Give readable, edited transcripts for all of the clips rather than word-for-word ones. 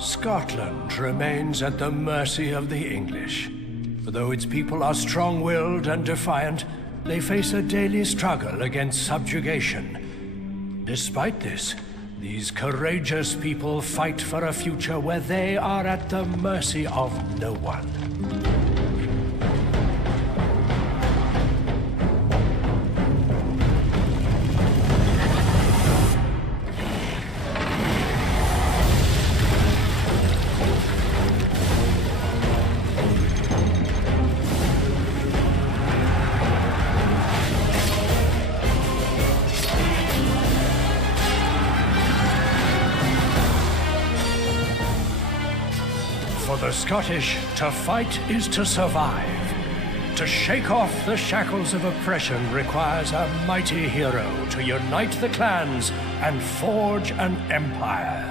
Scotland remains at the mercy of the English. Though its people are strong-willed and defiant, they face a daily struggle against subjugation. Despite this, these courageous people fight for a future where they are at the mercy of no one. For the Scottish, to fight is to survive. To shake off the shackles of oppression requires a mighty hero to unite the clans and forge an empire.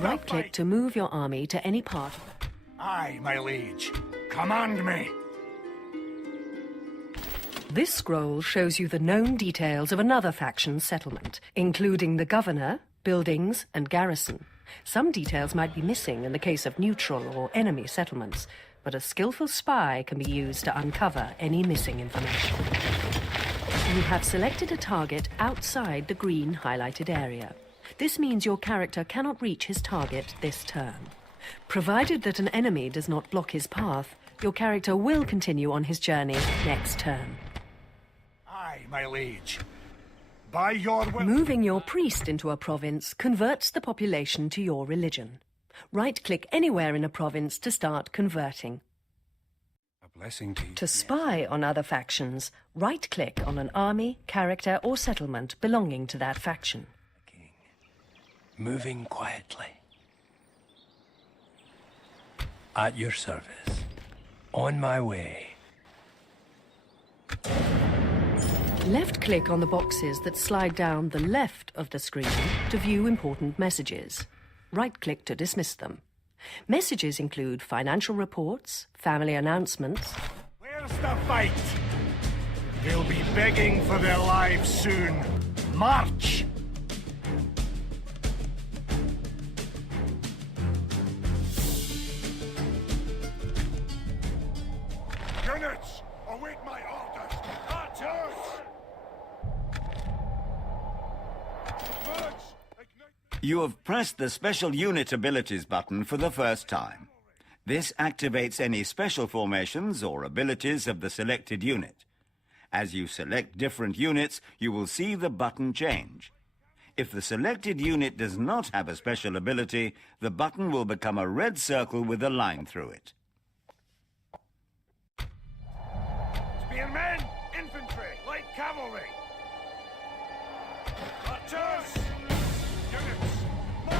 Right-click to move your army to any part. Aye, my liege. Command me. This scroll shows you the known details of another faction's settlement, including the governor, buildings, and garrison. Some details might be missing in the case of neutral or enemy settlements, but a skillful spy can be used to uncover any missing information. You have selected a target outside the green highlighted area. This means your character cannot reach his target this turn. Provided that an enemy does not block his path, your character will continue on his journey next turn. Aye, my liege. By your will... Moving your priest into a province converts the population to your religion. Right-click anywhere in a province to start converting. A blessing to you. To spy on other factions, right-click on an army, character, or settlement belonging to that faction. Moving quietly. At your service. On my way. Left-click on the boxes that slide down the left of the screen to view important messages. Right-click to dismiss them. Messages include financial reports, family announcements... Where's the fight? They'll be begging for their lives soon. March! You have pressed the Special Unit Abilities button for the first time. This activates any special formations or abilities of the selected unit. As you select different units, you will see the button change. If the selected unit does not have a special ability, the button will become a red circle with a line through it. Spearmen, infantry, light cavalry. Archers, units, march.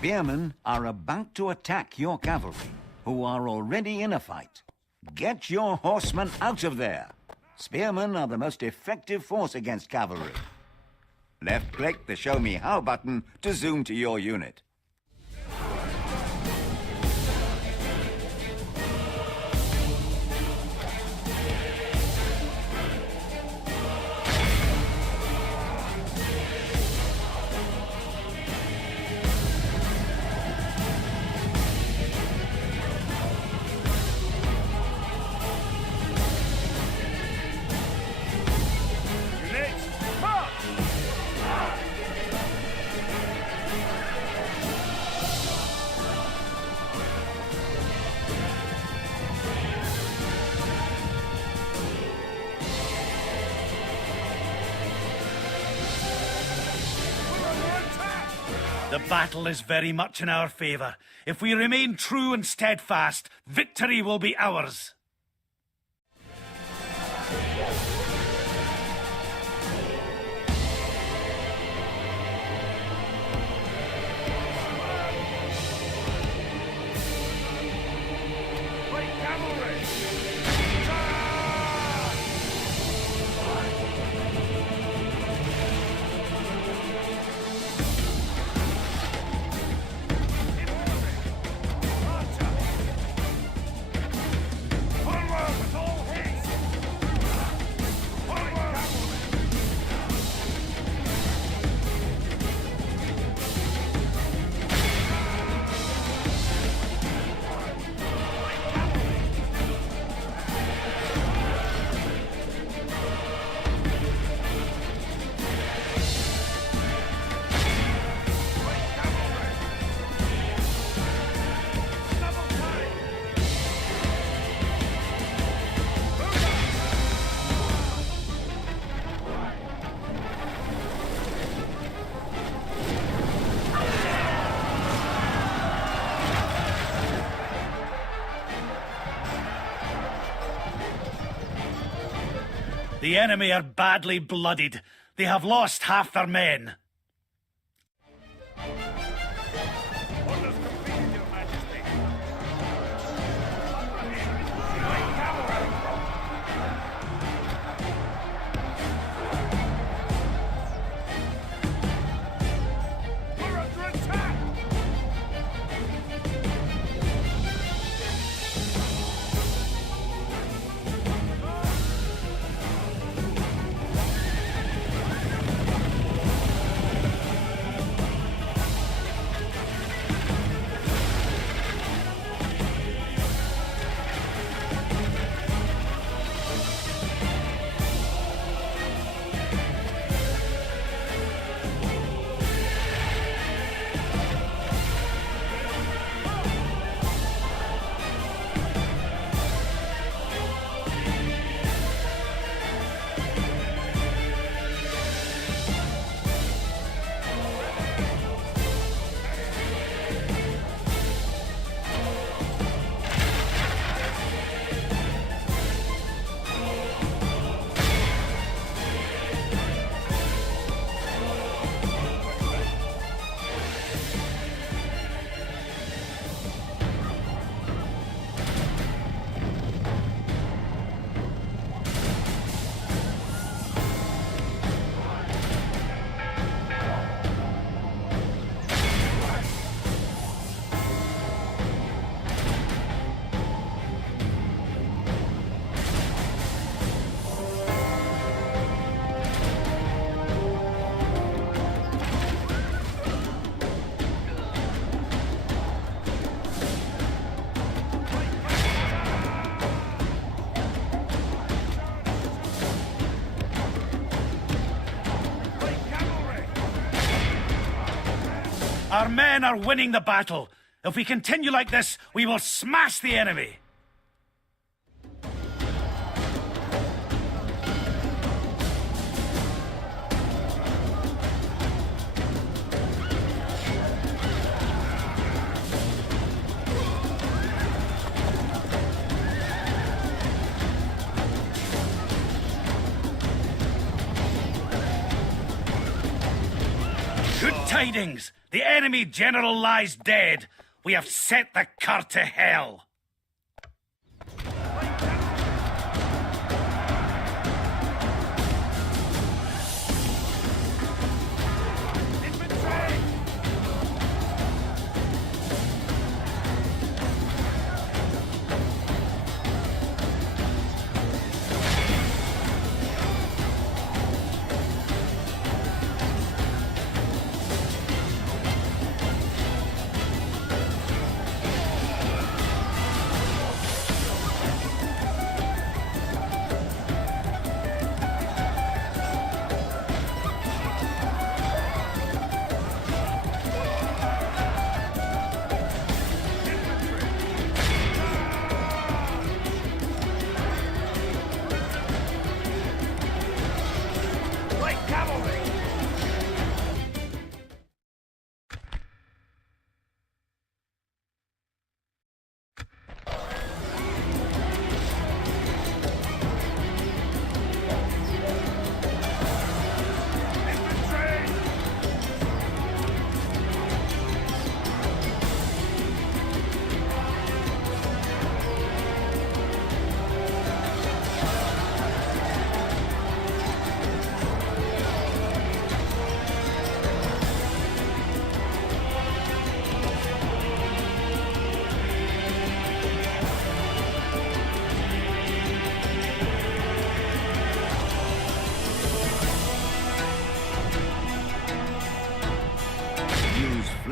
Spearmen are about to attack your cavalry, who are already in a fight. Get your horsemen out of there. Spearmen are the most effective force against cavalry. Left-click the Show Me How button to zoom to your unit. The battle is very much in our favour. If we remain true and steadfast, victory will be ours. cavalry! In order! Archer! Onward with all haste! Onward! Cavalry! Double time! The enemy are badly bloodied. They have lost half their men. Orders completed, Your Majesty. Light cavalry! We're under attack! Light cavalry! Our men are winning the battle. If we continue like this, we will smash the enemy. Good tidings! The enemy general lies dead. We have set the cur to hell. Infantry!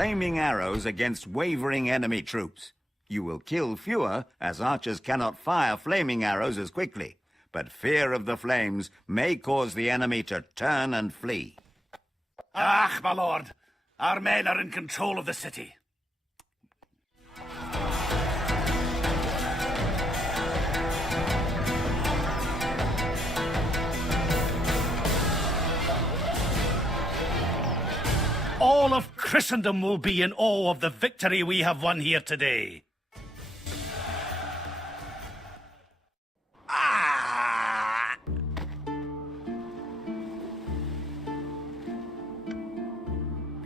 flaming arrows against wavering enemy troops. You will kill fewer, as archers cannot fire flaming arrows as quickly. But fear of the flames may cause the enemy to turn and flee. Ah, my lord. Our men are in control of the city. All of Christendom will be in awe of the victory we have won here today.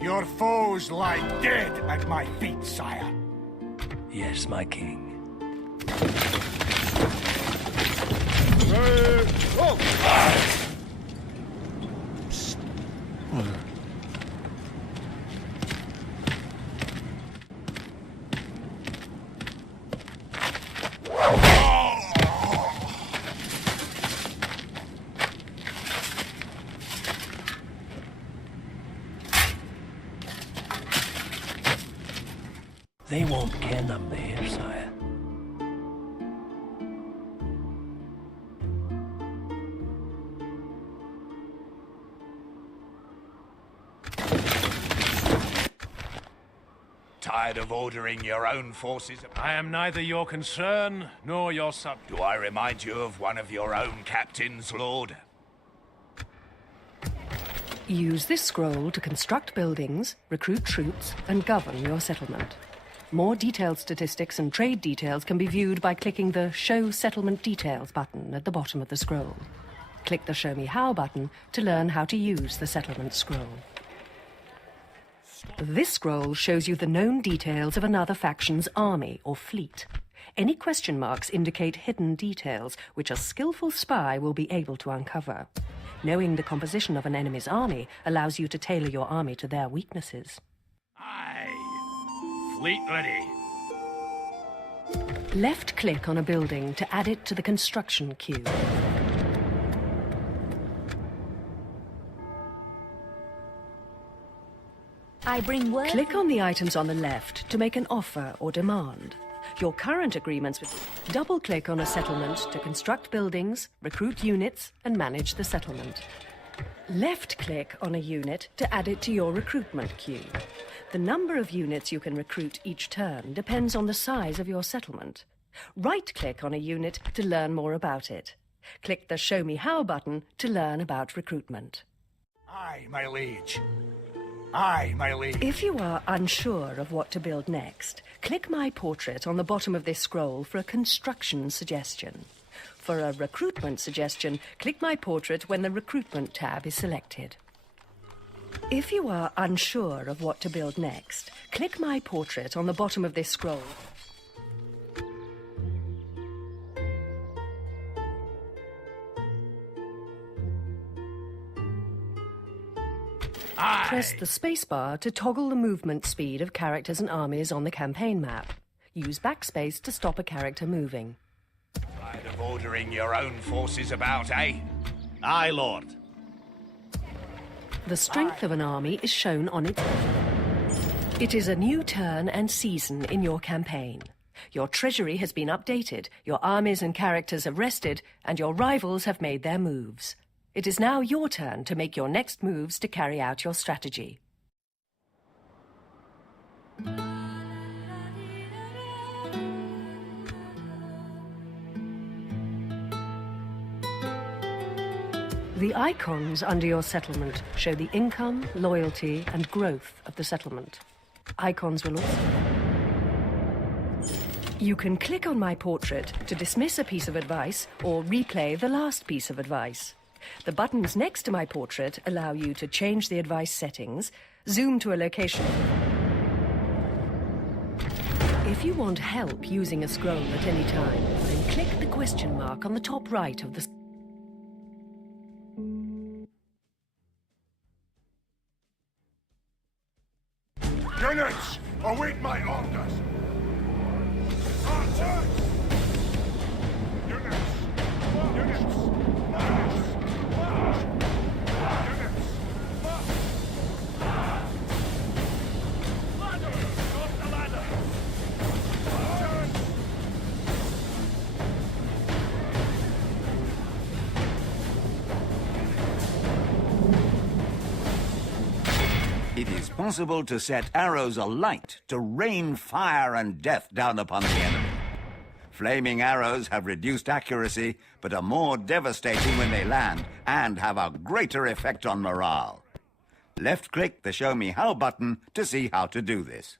Your foes lie dead at my feet, sire. Yes, my king. They won't care number here, sire. Tired of ordering your own forces? I am neither your concern nor your subject. Do I remind you of one of your own captains, Lord? Use this scroll to construct buildings, recruit troops, and govern your settlement. More detailed statistics and trade details can be viewed by clicking the Show Settlement Details button at the bottom of the scroll. Click the Show Me How button to learn how to use the settlement scroll. This scroll shows you the known details of another faction's army or fleet. Any question marks indicate hidden details, which a skillful spy will be able to uncover. Knowing the composition of an enemy's army allows you to tailor your army to their weaknesses. Aye. Fleet ready. Left-click on a building to add it to the construction queue. I bring word. Click on the items on the left to make an offer or demand. Your current agreements with... Double-click on a settlement to construct buildings, recruit units, and manage the settlement. Left-click on a unit to add it to your recruitment queue. The number of units you can recruit each turn depends on the size of your settlement. Right-click on a unit to learn more about it. Click the Show Me How button to learn about recruitment. Aye, my liege. Aye, my liege. If you are unsure of what to build next, click My Portrait on the bottom of this scroll for a construction suggestion. For a recruitment suggestion, click My Portrait when the Recruitment tab is selected. If you are unsure of what to build next, click My Portrait on the bottom of this scroll. Press the spacebar to toggle the movement speed of characters and armies on the campaign map. Use backspace to stop a character moving. Tired of ordering your own forces about, eh? Aye, lord. The strength of an army is shown on its... It is a new turn and season in your campaign. Your treasury has been updated, your armies and characters have rested, and your rivals have made their moves. It is now your turn to make your next moves to carry out your strategy. The icons under your settlement show the income, loyalty, and growth of the settlement. Icons will also... You can click on My Portrait to dismiss a piece of advice or replay the last piece of advice. The buttons next to My Portrait allow you to change the advice settings, zoom to a location. If you want help using a scroll at any time, then click the question mark on the top right of the... Units, await my orders. Archers! Units! Units! Units! Units! possible to set arrows alight to rain fire and death down upon the enemy. Flaming arrows have reduced accuracy, but are more devastating when they land and have a greater effect on morale. Left-click the Show Me How button to see how to do this.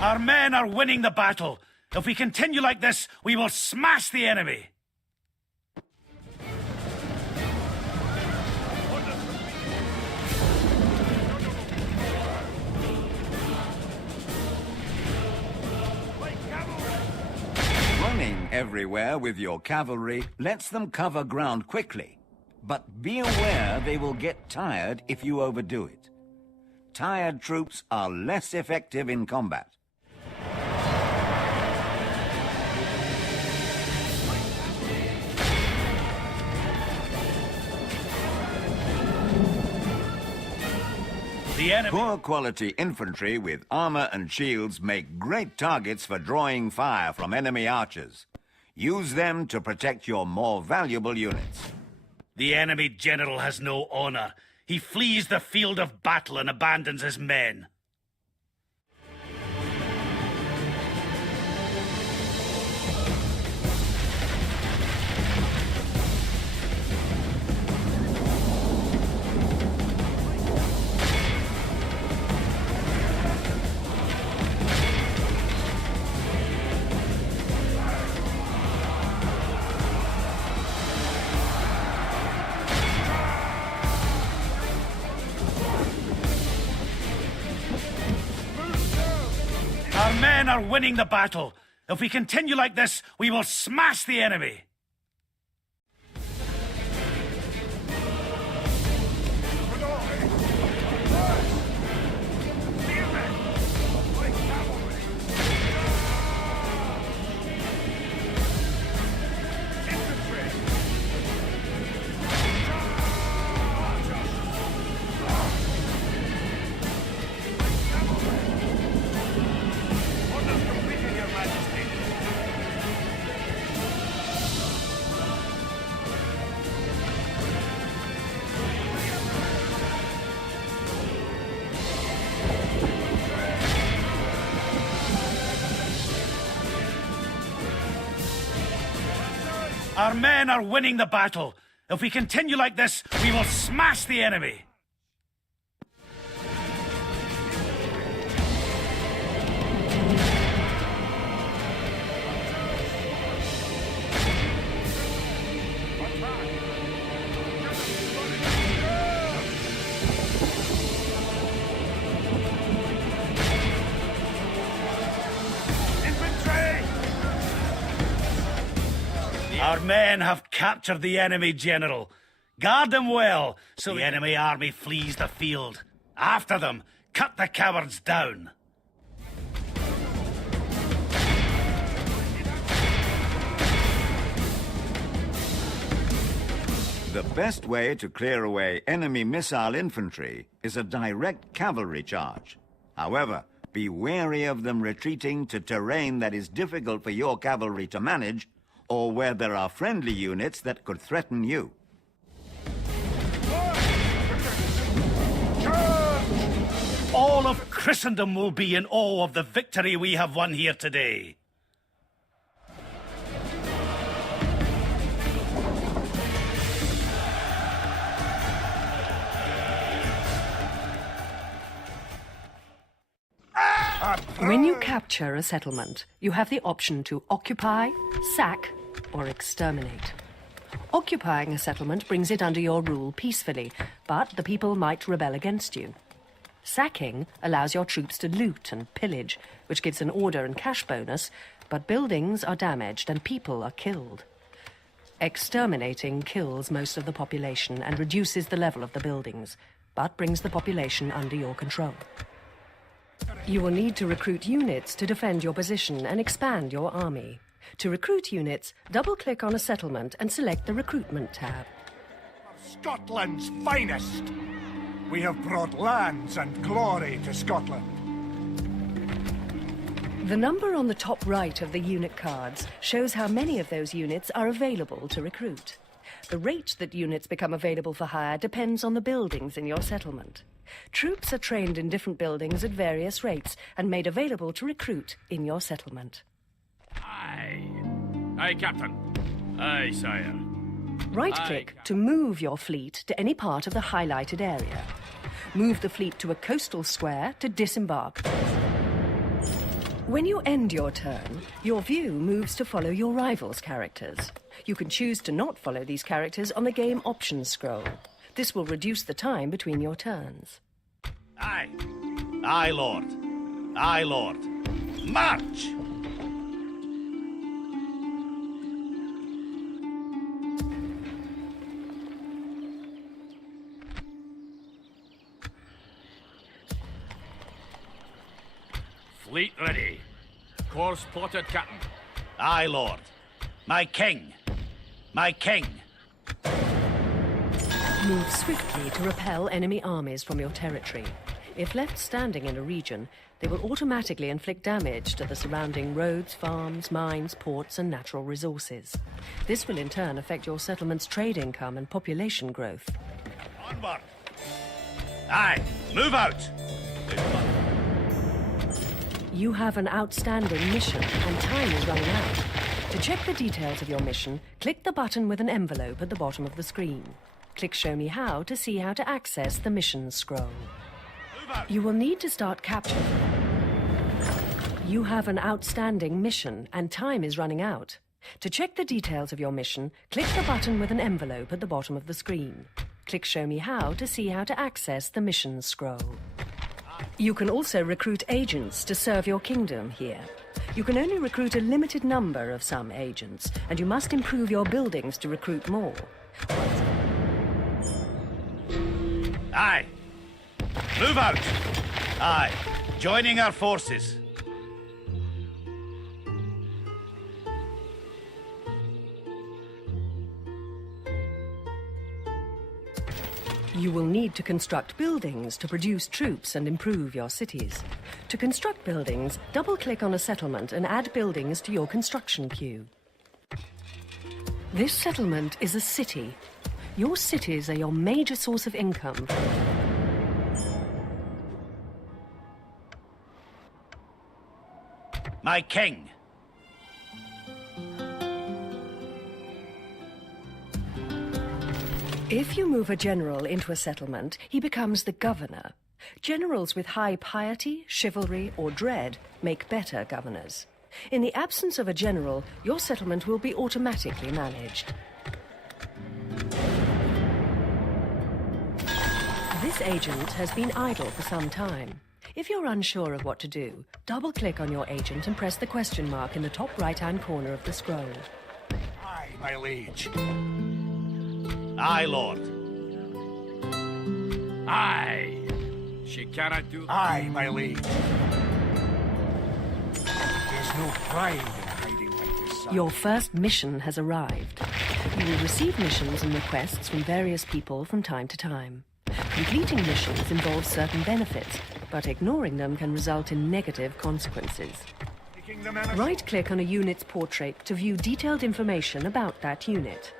Our men are winning the battle. If we continue like this, we will smash the enemy. Running everywhere with your cavalry lets them cover ground quickly. But be aware they will get tired if you overdo it. Tired troops are less effective in combat. Poor quality infantry with armor and shields make great targets for drawing fire from enemy archers. Use them to protect your more valuable units. The enemy general has no honor. He flees the field of battle and abandons his men. Our men are winning the battle. If we continue like this, we will smash the enemy. Our men are winning the battle. If we continue like this, we will smash the enemy. Our men have captured the enemy general. Guard them well, so the enemy army flees the field. After them, cut the cowards down. The best way to clear away enemy missile infantry is a direct cavalry charge. However, be wary of them retreating to terrain that is difficult for your cavalry to manage, or where there are friendly units that could threaten you. All of Christendom will be in awe of the victory we have won here today. When you capture a settlement, you have the option to occupy, sack, or exterminate. Occupying a settlement brings it under your rule peacefully, but the people might rebel against you. Sacking allows your troops to loot and pillage, which gives an order and cash bonus, but buildings are damaged and people are killed. Exterminating kills most of the population and reduces the level of the buildings, but brings the population under your control. You will need to recruit units to defend your position and expand your army. To recruit units, double-click on a settlement and select the Recruitment tab. Scotland's finest. We have brought lands and glory to Scotland. The number on the top right of the unit cards shows how many of those units are available to recruit. The rate that units become available for hire depends on the buildings in your settlement. Troops are trained in different buildings at various rates and made available to recruit in your settlement. Aye. Aye, Captain. Aye, sire. Right-click to move your fleet to any part of the highlighted area. Move the fleet to a coastal square to disembark. When you end your turn, your view moves to follow your rival's characters. You can choose to not follow these characters on the game options scroll. This will reduce the time between your turns. Aye. Aye, Lord. Aye, Lord. March! Fleet ready. Course plotted, Captain. Aye, Lord. My king. My king. Move swiftly to repel enemy armies from your territory. If left standing in a region, they will automatically inflict damage to the surrounding roads, farms, mines, ports, and natural resources. This will in turn affect your settlement's trade income and population growth. Onward. Aye, move out. You have an outstanding mission, and time is running out. To check the details of your mission, click the button with an envelope at the bottom of the screen. Click Show Me How to see how to access the mission scroll. You will need to start capturing. You have an outstanding mission, and time is running out. To check the details of your mission, click the button with an envelope at the bottom of the screen. Click Show Me How to see how to access the mission scroll. You can also recruit agents to serve your kingdom here. You can only recruit a limited number of some agents, and you must improve your buildings to recruit more. Aye. Move out. Aye. Joining our forces. You will need to construct buildings to produce troops and improve your cities. To construct buildings, double-click on a settlement and add buildings to your construction queue. This settlement is a city. Your cities are your major source of income. My king. If you move a general into a settlement, he becomes the governor. Generals with high piety, chivalry, or dread make better governors. In the absence of a general, your settlement will be automatically managed. This agent has been idle for some time. If you're unsure of what to do, double-click on your agent and press the question mark in the top right-hand corner of the scroll. Aye, my liege. Aye, Lord. Aye. She cannot do... Aye, my liege. There's no pride in hiding like this, son. Your first mission has arrived. You will receive missions and requests from various people from time to time. Completing missions involves certain benefits, but ignoring them can result in negative consequences. Right-click on a unit's portrait to view detailed information about that unit.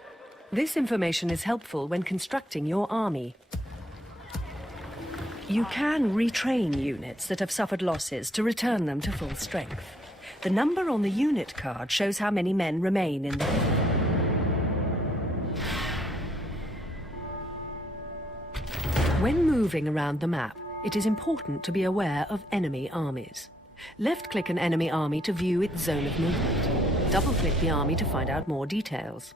This information is helpful when constructing your army. You can retrain units that have suffered losses to return them to full strength. The number on the unit card shows how many men remain in the... When moving around the map, it is important to be aware of enemy armies. Left-click an enemy army to view its zone of movement. Double-click the army to find out more details.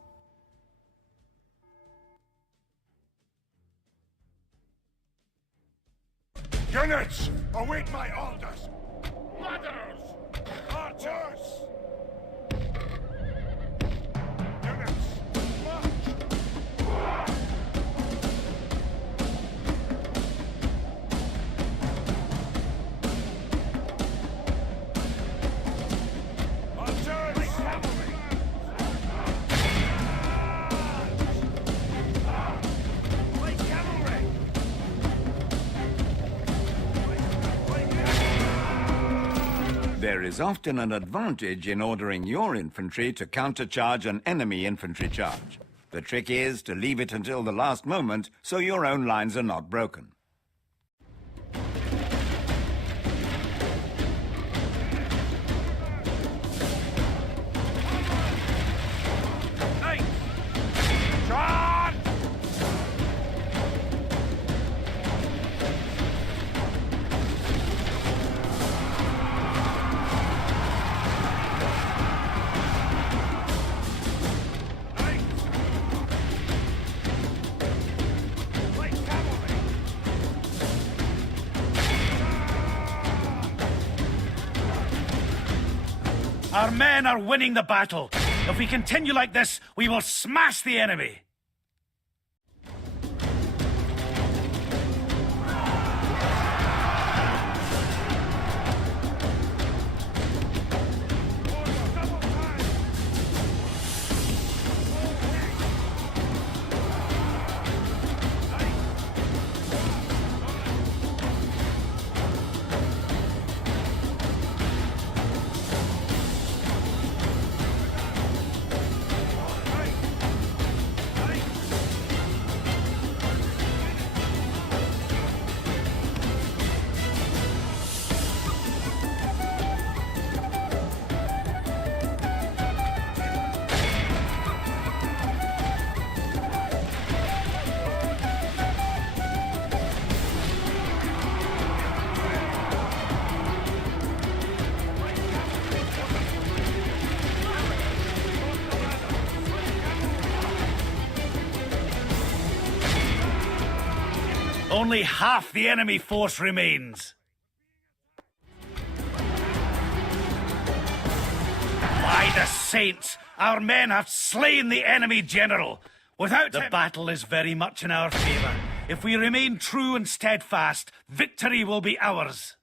Units, await my orders! Ladders! Archers! Units, march! Archers! Cavalry! Light cavalry! There is often an advantage in ordering your infantry to countercharge an enemy infantry charge. The trick is to leave it until the last moment so your own lines are not broken. John! Our men are winning the battle. If we continue like this, we will smash the enemy. Only half the enemy force remains. By the saints, our men have slain the enemy general. Without the battle is very much in our favour. If we remain true and steadfast, victory will be ours.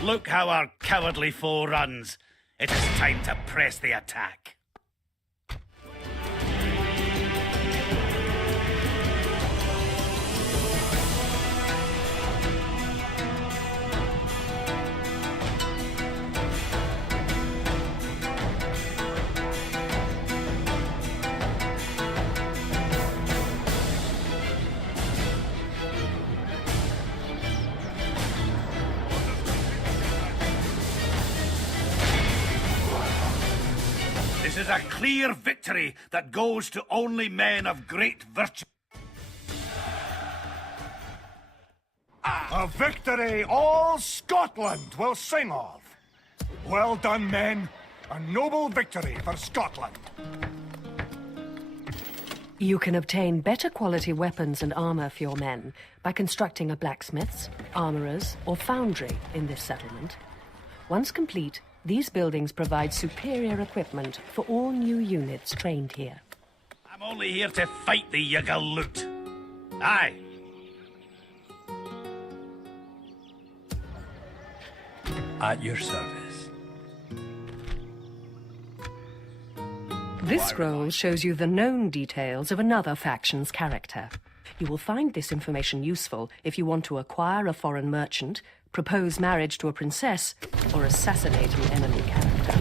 Look how our cowardly foe runs. It is time to press the attack. This is a clear victory that goes to only men of great virtue. A victory all Scotland will sing of. Well done, men. A noble victory for Scotland. You can obtain better quality weapons and armor for your men by constructing a blacksmith's, armorer's, or foundry in this settlement. Once complete, these buildings provide superior equipment for all new units trained here. I'm only here to fight the Yuggle-Loot. Aye. At your service. This scroll shows you the known details of another faction's character. You will find this information useful if you want to acquire a foreign merchant, propose marriage to a princess, or assassinate an enemy character.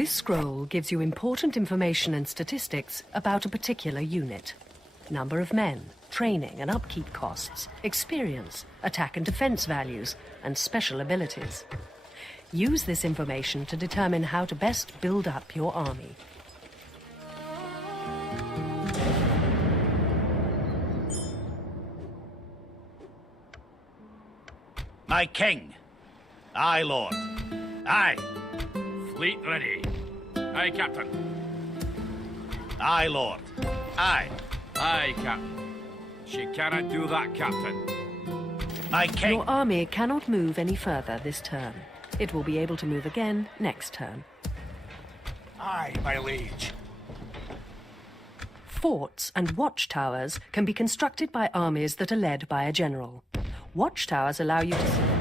This scroll gives you important information and statistics about a particular unit. Number of men, training and upkeep costs, experience, attack and defense values, and special abilities. Use this information to determine how to best build up your army. My king. Aye, lord. Aye. Fleet ready. Aye, Captain. Aye, lord. Aye. Aye, Captain. She cannot do that, Captain. My king. Your army cannot move any further this turn. It will be able to move again next turn. Aye, my liege. Forts and watchtowers can be constructed by armies that are led by a general. Watchtowers allow you to...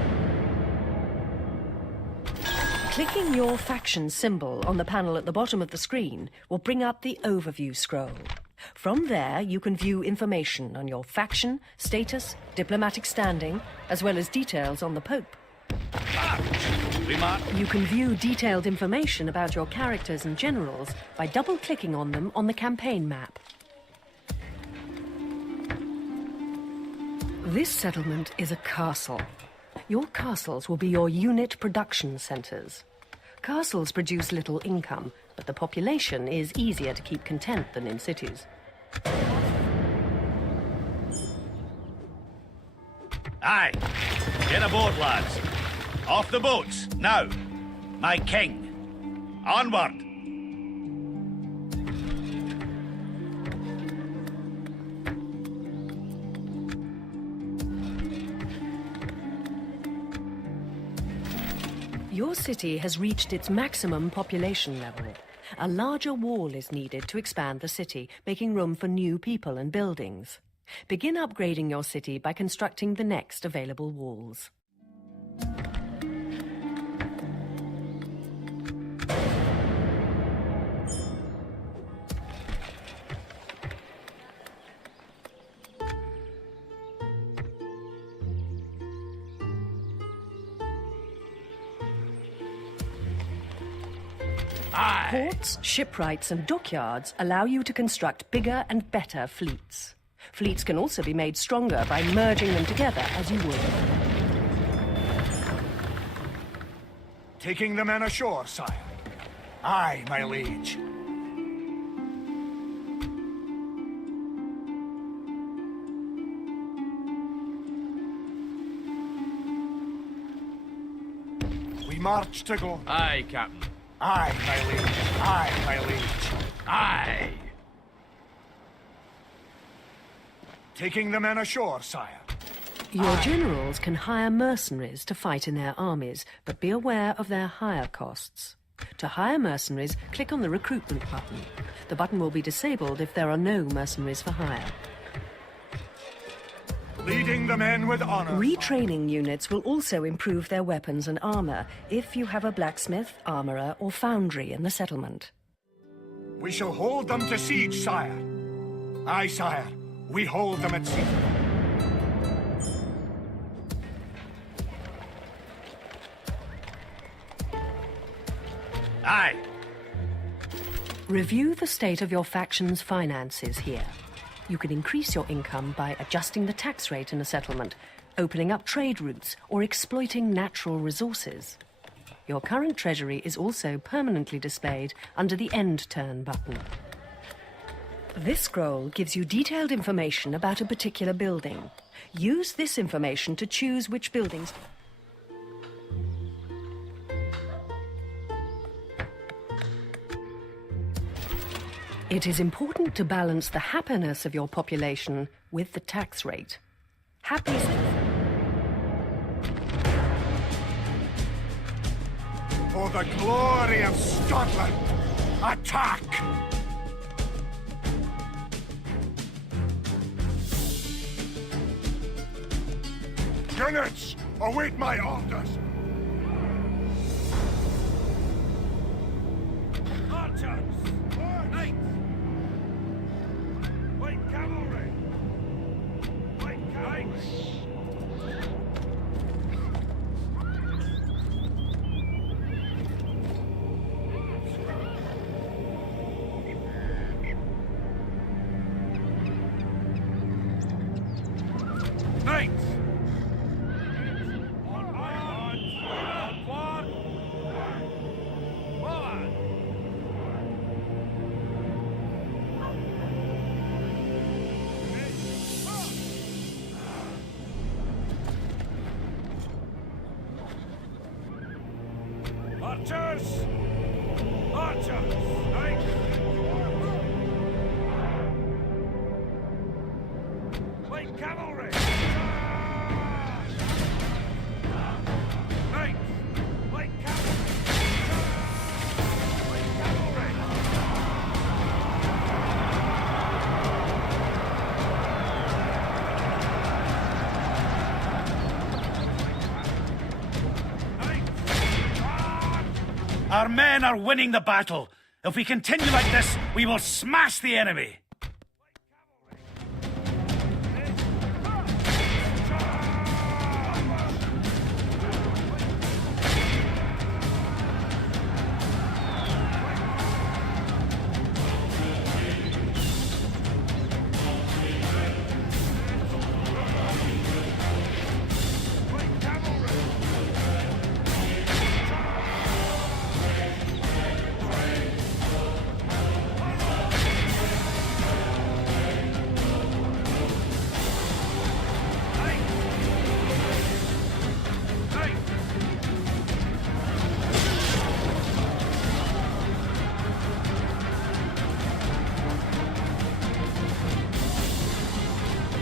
Clicking your faction symbol on the panel at the bottom of the screen will bring up the overview scroll. From there, you can view information on your faction, status, diplomatic standing, as well as details on the Pope. You can view detailed information about your characters and generals by double-clicking on them on the campaign map. This settlement is a castle. Your castles will be your unit production centers. Castles produce little income, but the population is easier to keep content than in cities. Aye. Get aboard, lads. Off the boats, now. My king. Onward. Your city has reached its maximum population level. A larger wall is needed to expand the city, making room for new people and buildings. Begin upgrading your city by constructing the next available walls. Ports, shipwrights and dockyards allow you to construct bigger and better fleets. Fleets can also be made stronger by merging them together as you would. Taking the men ashore, sire. Aye, my liege. We march to go. Aye, Captain. Aye, my liege. Aye, my liege. Aye. Taking the men ashore, sire. Your generals can hire mercenaries to fight in their armies, but be aware of their hire costs. To hire mercenaries, click on the recruitment button. The button will be disabled if there are no mercenaries for hire. Leading the men with honor. Retraining units will also improve their weapons and armor if you have a blacksmith, armorer, or foundry in the settlement. We shall hold them to siege, sire. Aye, sire. We hold them at sea. Aye. Review the state of your faction's finances here. You can increase your income by adjusting the tax rate in a settlement, opening up trade routes, or exploiting natural resources. Your current treasury is also permanently displayed under the End Turn button. This scroll gives you detailed information about a particular building. Use this information to choose which buildings... It is important to balance the happiness of your population with the tax rate. Happy... For the glory of Scotland, attack! Units, await my orders! Archers! Knights! White cavalry! White cavalry! Archers! Archers! Knights! Light cavalry! Knights! Light cavalry! Light cavalry! Our men are winning the battle. If we continue like this, we will smash the enemy.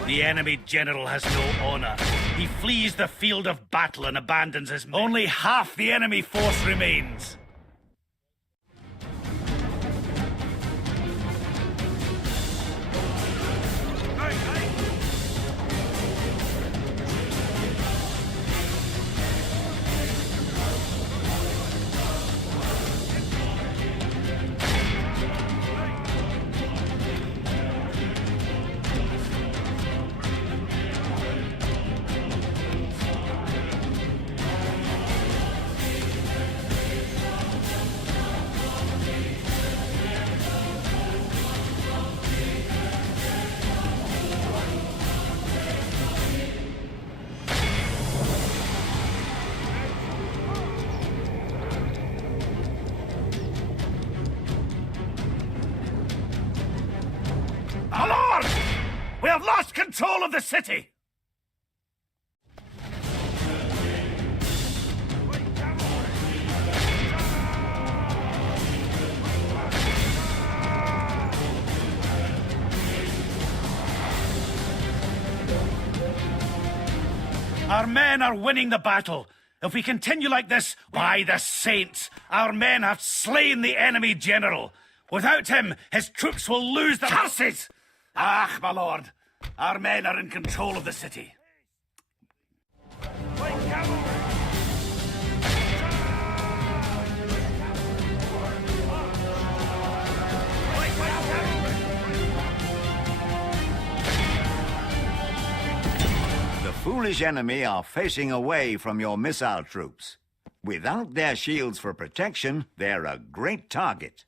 The enemy general has no honor. He flees the field of battle and abandons his men. Only half the enemy force remains. Our Lord! We have lost control of the city! Our men are winning the battle. If we continue like this, by the saints, our men have slain the enemy general. Without him, his troops will lose their horses! Ah, my lord, our men are in control of the city. The foolish enemy are facing away from your missile troops. Without their shields for protection, they're a great target.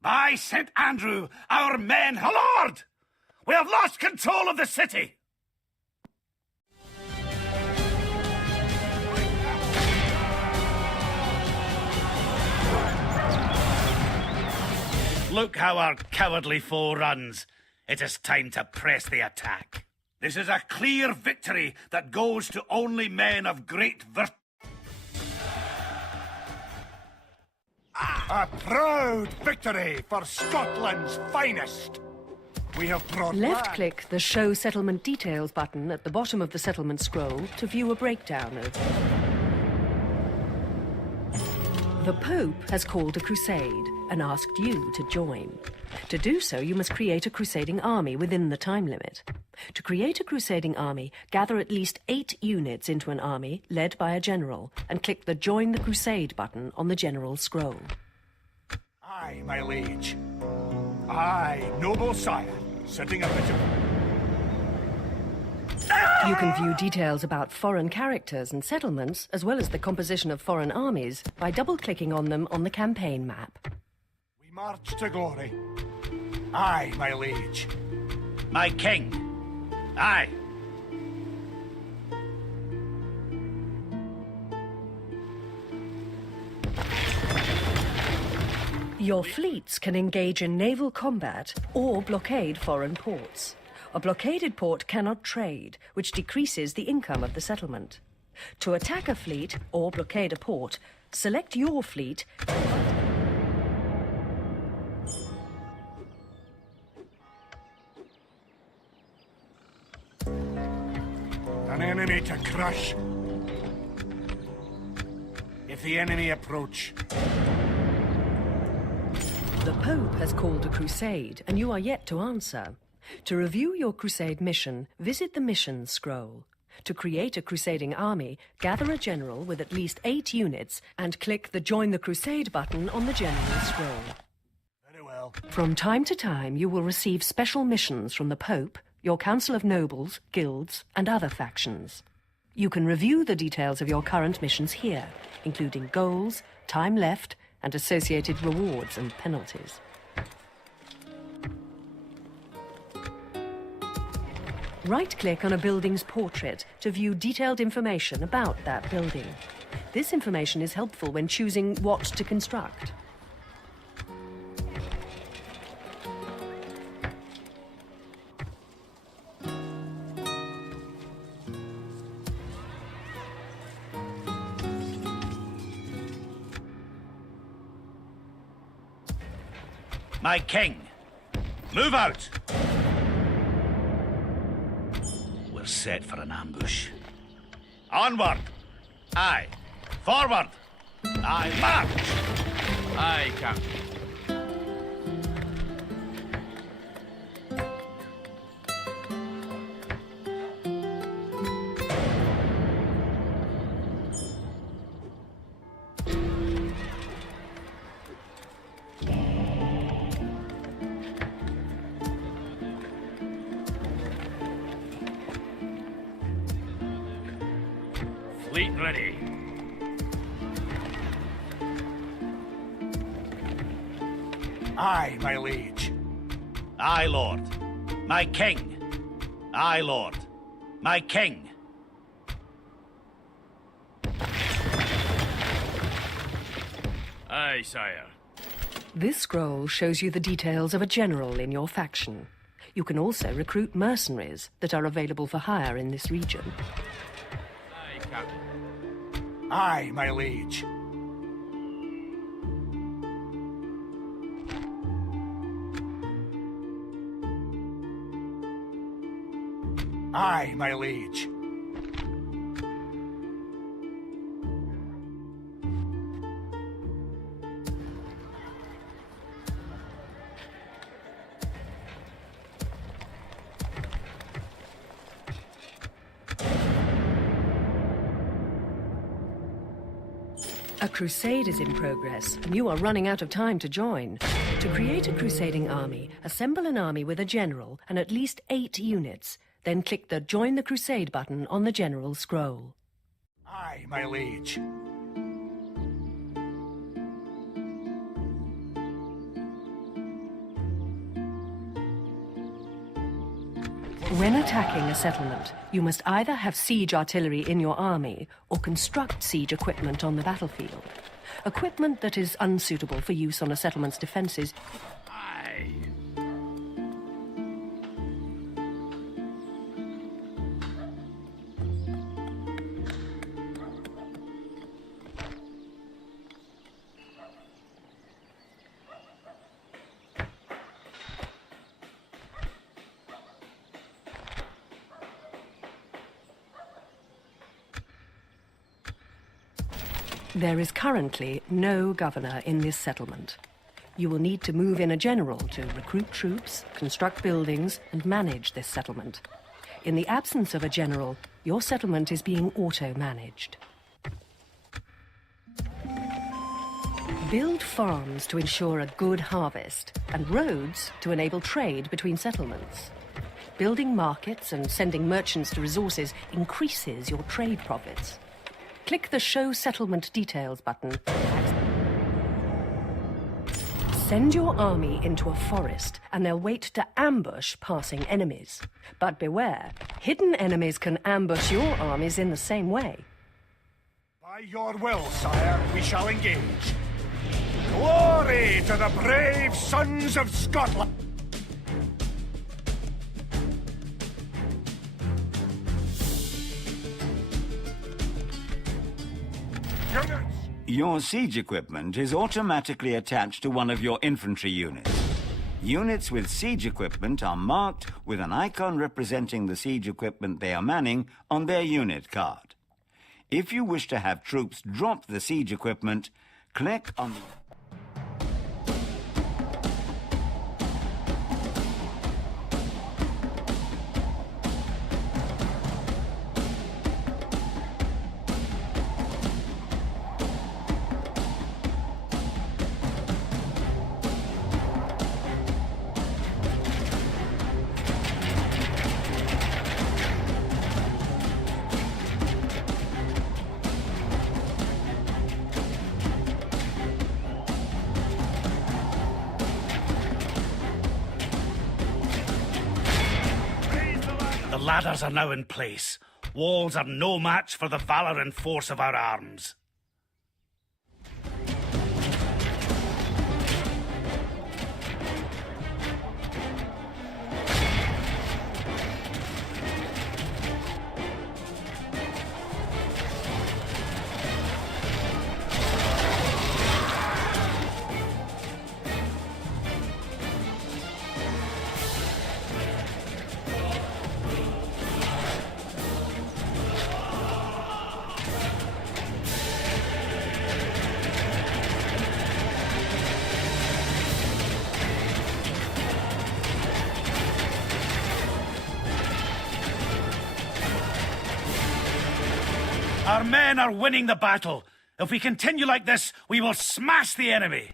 By St. Andrew, our men, our lord! We have lost control of the city! Look how our cowardly foe runs. It is time to press the attack. This is a clear victory that goes to only men of great virtue. A proud victory for Scotland's finest. We have brought Left-click the Show Settlement Details button at the bottom of the settlement scroll to view a breakdown of... The Pope has called a crusade and asked you to join. To do so, you must create a crusading army within the time limit. To create a crusading army, gather at least 8 units into an army led by a general and click the Join the Crusade button on the general scroll. Aye, my liege. Aye, noble sire, sitting a bit of... You can view details about foreign characters and settlements, as well as the composition of foreign armies, by double-clicking on them on the campaign map. We march to glory. Aye, my liege. My king. Aye. Your fleets can engage in naval combat or blockade foreign ports. A blockaded port cannot trade, which decreases the income of the settlement. To attack a fleet or blockade a port, Select your fleet. An enemy to crush. If the enemy approach, The Pope has called a crusade, and you are yet to answer. To review your crusade mission, visit the mission scroll. To create a crusading army, gather a general with at least 8 units and click the Join the Crusade button on the general scroll. very well. From time to time, you will receive special missions from the Pope, your Council of Nobles, guilds, and other factions. You can review the details of your current missions here, including goals, time left, and associated rewards and penalties. Right-click on a building's portrait to view detailed information about that building. This information is helpful when choosing what to construct. My king, move out! We're set for an ambush. Onward! Aye. Forward! Aye, march! Aye, Captain. Fleet ready. Aye, my liege. Aye, Lord. My king. Aye, Lord. My king. Aye, sire. This scroll shows you the details of a general in your faction. You can also recruit mercenaries that are available for hire in this region. Aye, Captain. Aye, my liege. Aye, my liege. A crusade is in progress, and you are running out of time to join. To create a crusading army, assemble an army with a general and at least 8 units. Then click the Join the Crusade button on the general scroll. Aye, my liege. When attacking a settlement, you must either have siege artillery in your army or construct siege equipment on the battlefield. Equipment that is unsuitable for use on a settlement's defenses. Aye. There is currently no governor in this settlement. You will need to move in a general to recruit troops, construct buildings, and manage this settlement. In the absence of a general, your settlement is being auto-managed. Build farms to ensure a good harvest, and roads to enable trade between settlements. Building markets and sending merchants to resources increases your trade profits. Click the Show Settlement Details button. Send your army into a forest, and they'll wait to ambush passing enemies. But beware, hidden enemies can ambush your armies in the same way. By your will, sire, we shall engage. Glory to the brave sons of Scotland! Your siege equipment is automatically attached to one of your infantry units. Units with siege equipment are marked with an icon representing the siege equipment they are manning on their unit card. If you wish to have troops drop the siege equipment, click on the... The ladders are now in place. Walls are no match for the valor and force of our arms. Our men are winning the battle. If we continue like this, we will smash the enemy.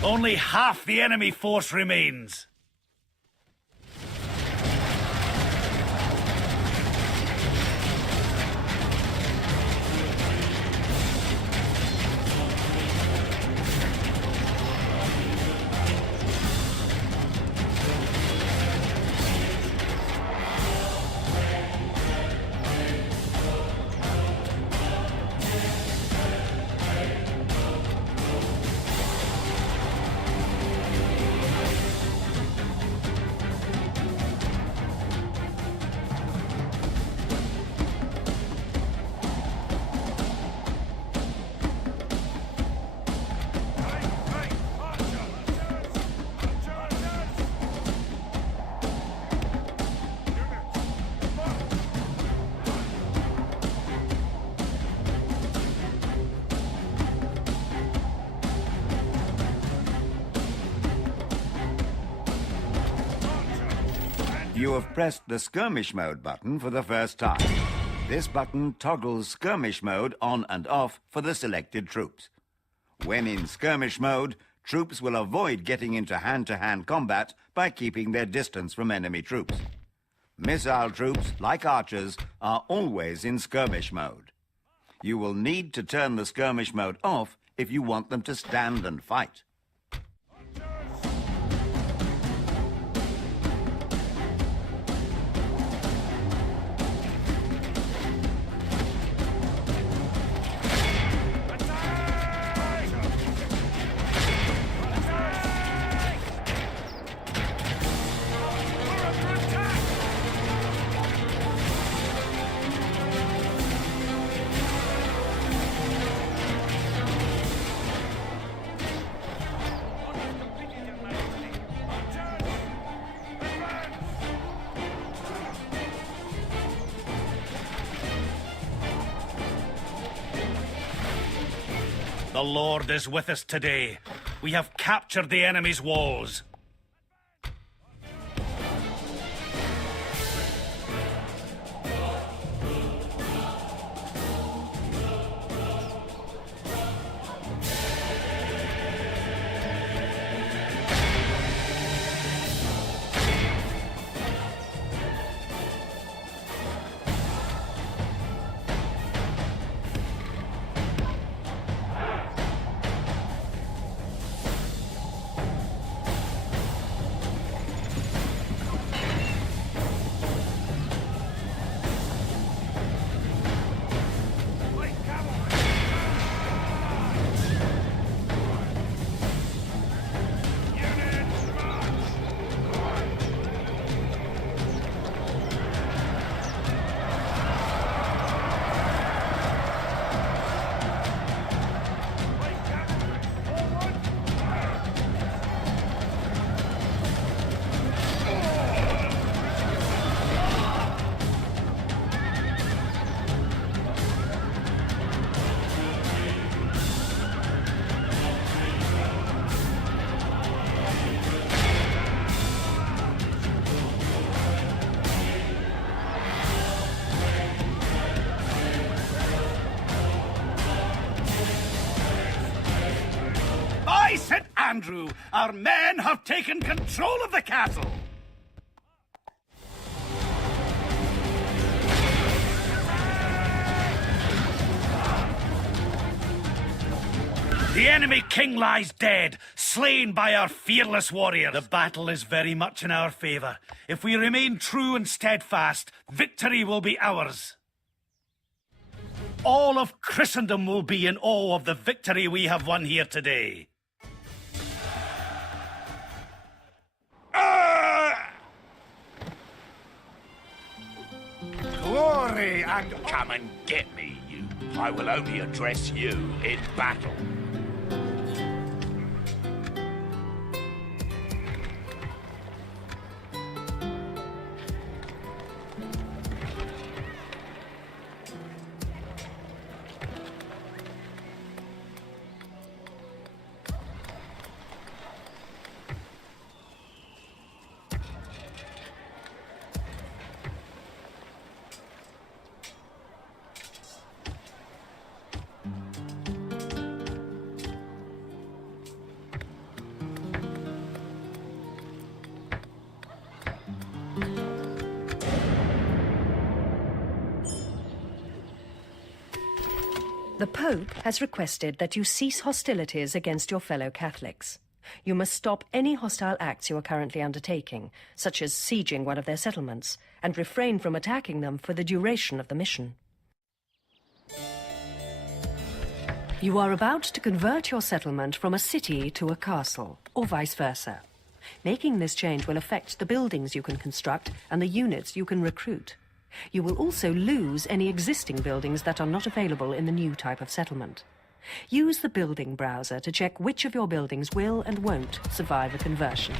Only half the enemy force remains. You have pressed the skirmish mode button for the first time. This button toggles skirmish mode on and off for the selected troops. When in skirmish mode, troops will avoid getting into hand-to-hand combat by keeping their distance from enemy troops. Missile troops, like archers, are always in skirmish mode. You will need to turn the skirmish mode off if you want them to stand and fight. The Lord is with us today. We have captured the enemy's walls. By St. Andrew, our men have taken control of the castle. The enemy king lies dead, slain by our fearless warriors. The battle is very much in our favor. If we remain true and steadfast, victory will be ours. All of Christendom will be in awe of the victory we have won here today. Glory and Come and get me, you. I will only address you in battle. The Pope has requested that you cease hostilities against your fellow Catholics. You must stop any hostile acts you are currently undertaking, such as sieging one of their settlements, and refrain from attacking them for the duration of the mission. You are about to convert your settlement from a city to a castle, or vice versa. Making this change will affect the buildings you can construct and the units you can recruit. You will also lose any existing buildings that are not available in the new type of settlement. Use the building browser to check which of your buildings will and won't survive a conversion.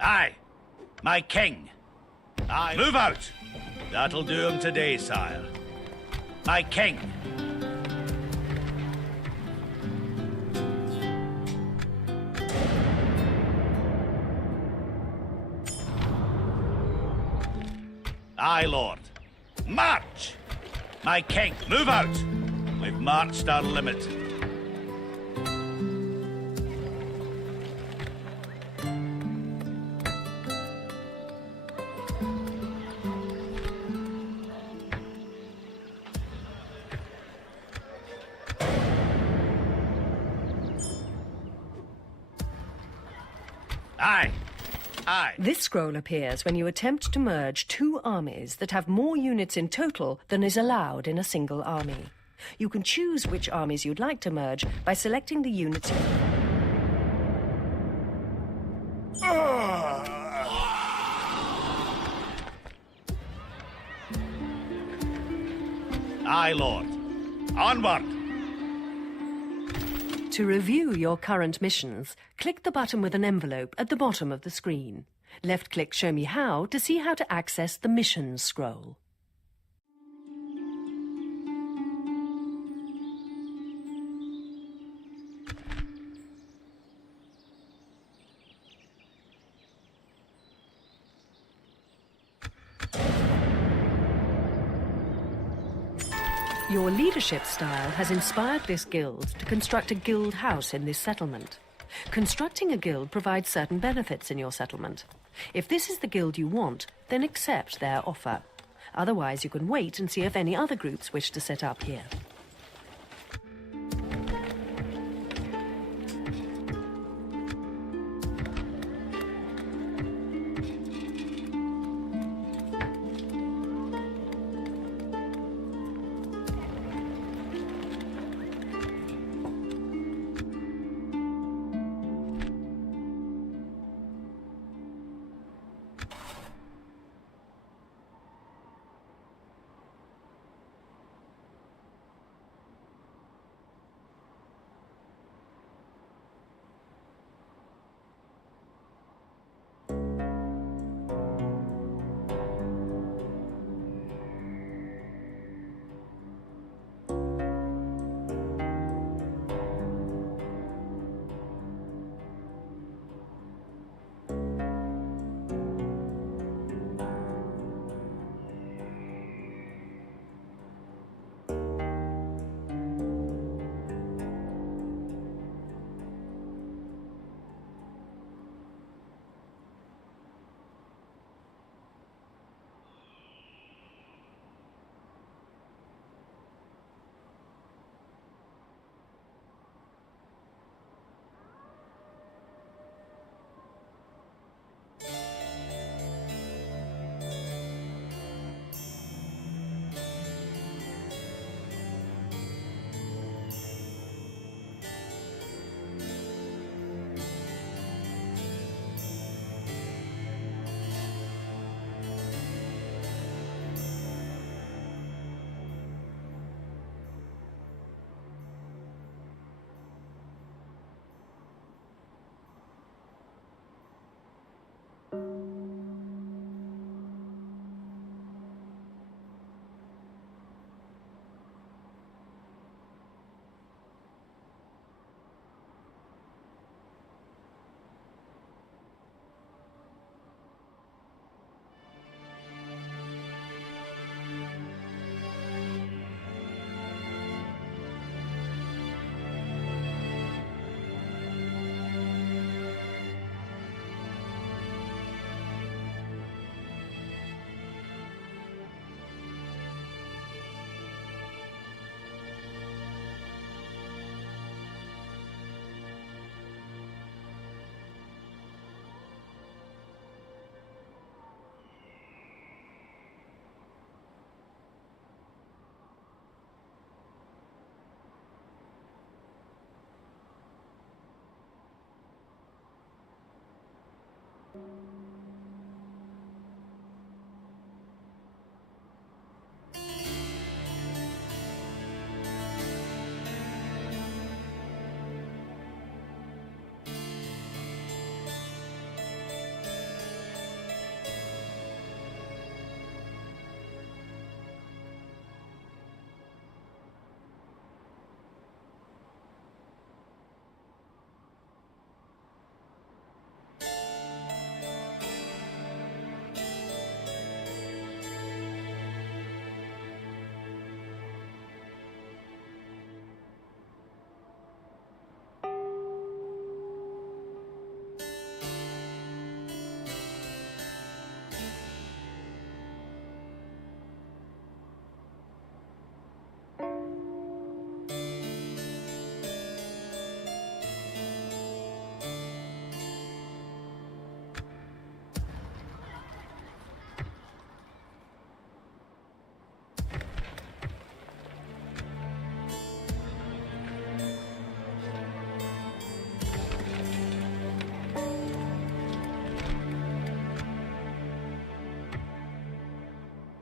Aye, my king. Aye. Move out! That'll do him today, sire. My king. Aye, lord. March! My king, move out! We've marched our limit. Aye. Aye. This scroll appears when you attempt to merge two armies that have more units in total than is allowed in a single army. You can choose which armies you'd like to merge by selecting the units you... Aye, Lord. Onward! To review your current missions, click the button with an envelope at the bottom of the screen. Left-click Show Me How to see how to access the Missions scroll. Your leadership style has inspired this guild to construct a guild house in this settlement. Constructing a guild provides certain benefits in your settlement. If this is the guild you want, then accept their offer. Otherwise, you can wait and see if any other groups wish to set up here.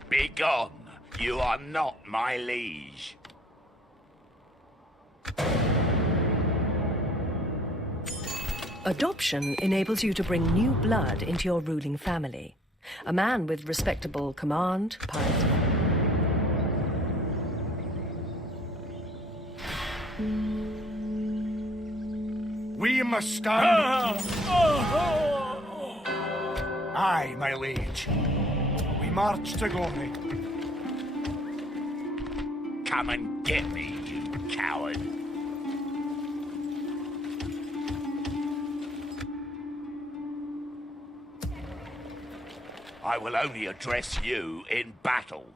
Be gone. You are not my liege. Adoption enables you to bring new blood into your ruling family. A man with respectable command, piety. We must stand. Aye, my liege. We march to glory. Come and get me, you coward. I will only address you in battle.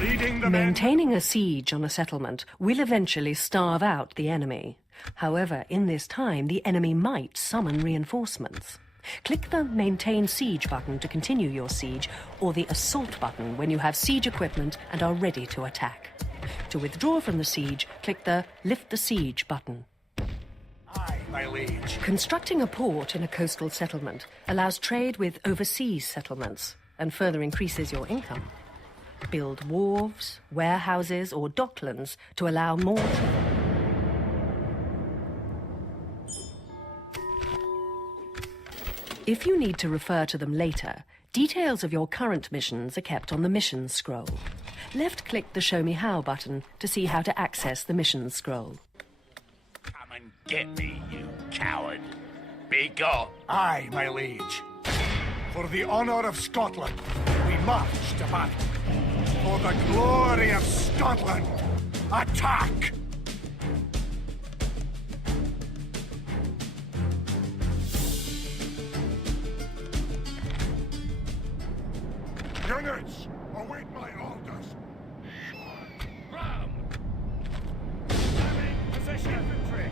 Leading the men. Maintaining a siege on a settlement will eventually starve out the enemy. However, in this time, the enemy might summon reinforcements. Click the Maintain Siege button to continue your siege, or the Assault button when you have siege equipment and are ready to attack. To withdraw from the siege, click the Lift the Siege button. Aye, my liege. Constructing a port in a coastal settlement allows trade with overseas settlements and further increases your income. Build wharves, warehouses, or docklands to allow more trade. If you need to refer to them later, details of your current missions are kept on the Missions scroll. Left-click the Show Me How button to see how to access the Missions scroll. Come and get me, you coward. Be gone. Aye, my liege. For the honour of Scotland, we march to battle. For the glory of Scotland, attack! Units, await my orders. Ram! Having position infantry!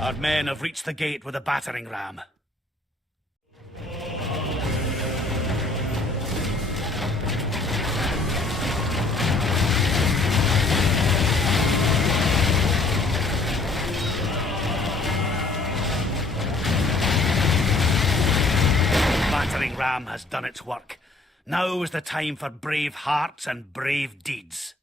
Our men have reached the gate with a battering ram. Battering ram has done its work. Now is the time for brave hearts and brave deeds.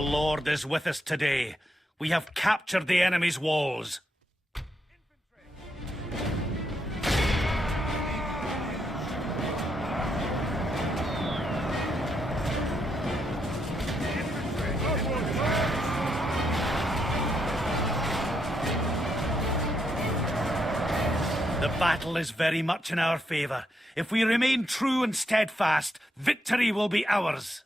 The Lord is with us today. We have captured the enemy's walls. The battle is very much in our favor. If we remain true and steadfast, victory will be ours.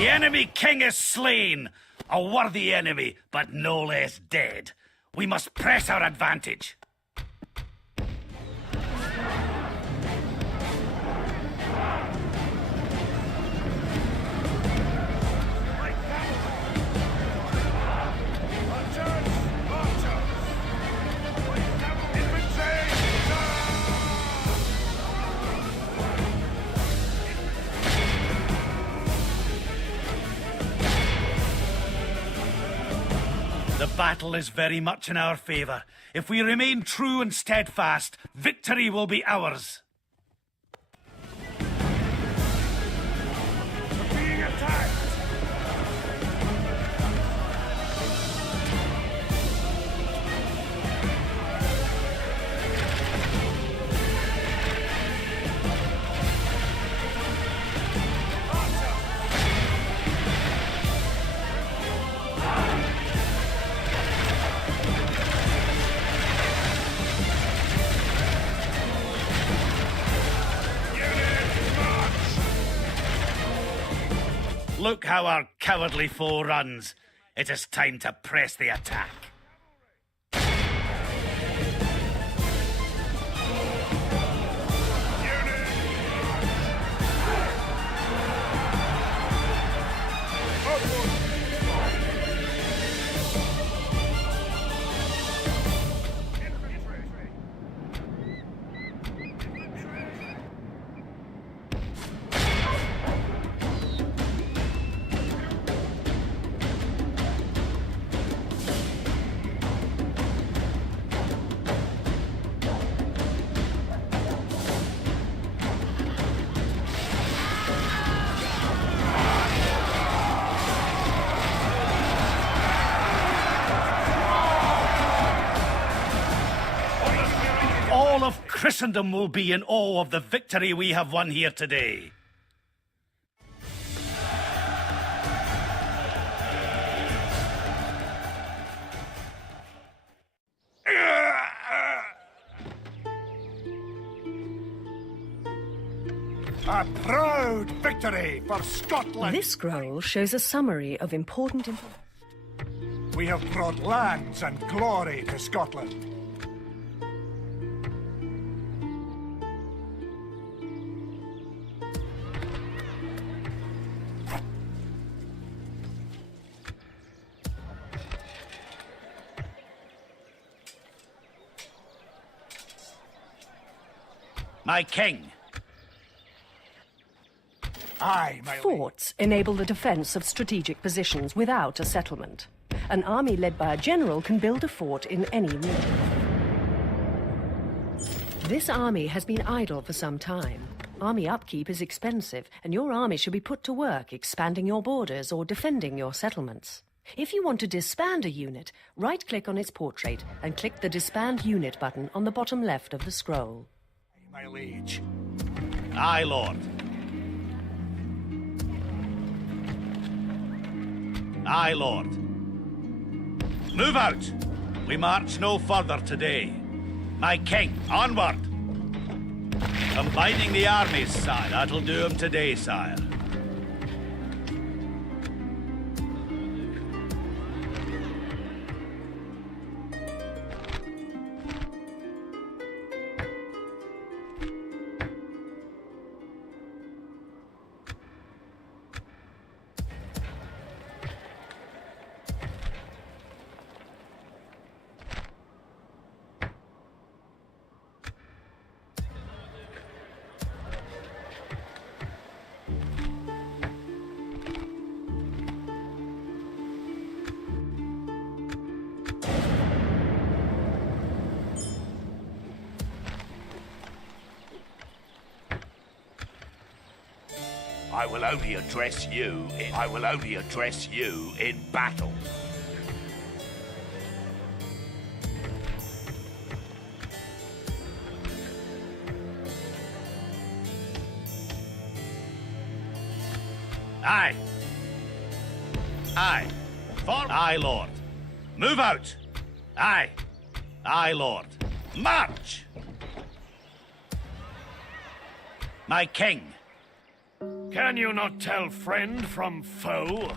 The enemy king is slain. A worthy enemy, but no less dead. We must press our advantage. The battle is very much in our favor. If we remain true and steadfast, victory will be ours. We're being attacked! Look how our cowardly foe runs. It is time to press the attack. Christendom will be in awe of the victory we have won here today. A proud victory for Scotland! This scroll shows a summary of important We have brought lands and glory to Scotland. My king. Aye, my lord. Forts enable the defense of strategic positions without a settlement. An army led by a general can build a fort in any region. This army has been idle for some time. Army upkeep is expensive, and your army should be put to work expanding your borders or defending your settlements. If you want to disband a unit, right-click on its portrait and click the Disband Unit button on the bottom left of the scroll. My liege. Aye, Lord. Aye, Lord. Move out! We march no further today. My king, onward! Combining the armies, sire. That'll do him today, sire. I will only address you in battle. Aye. Aye. Forward. Aye, Lord. Move out. Aye. Aye, Lord. March! My king. Can you not tell friend from foe?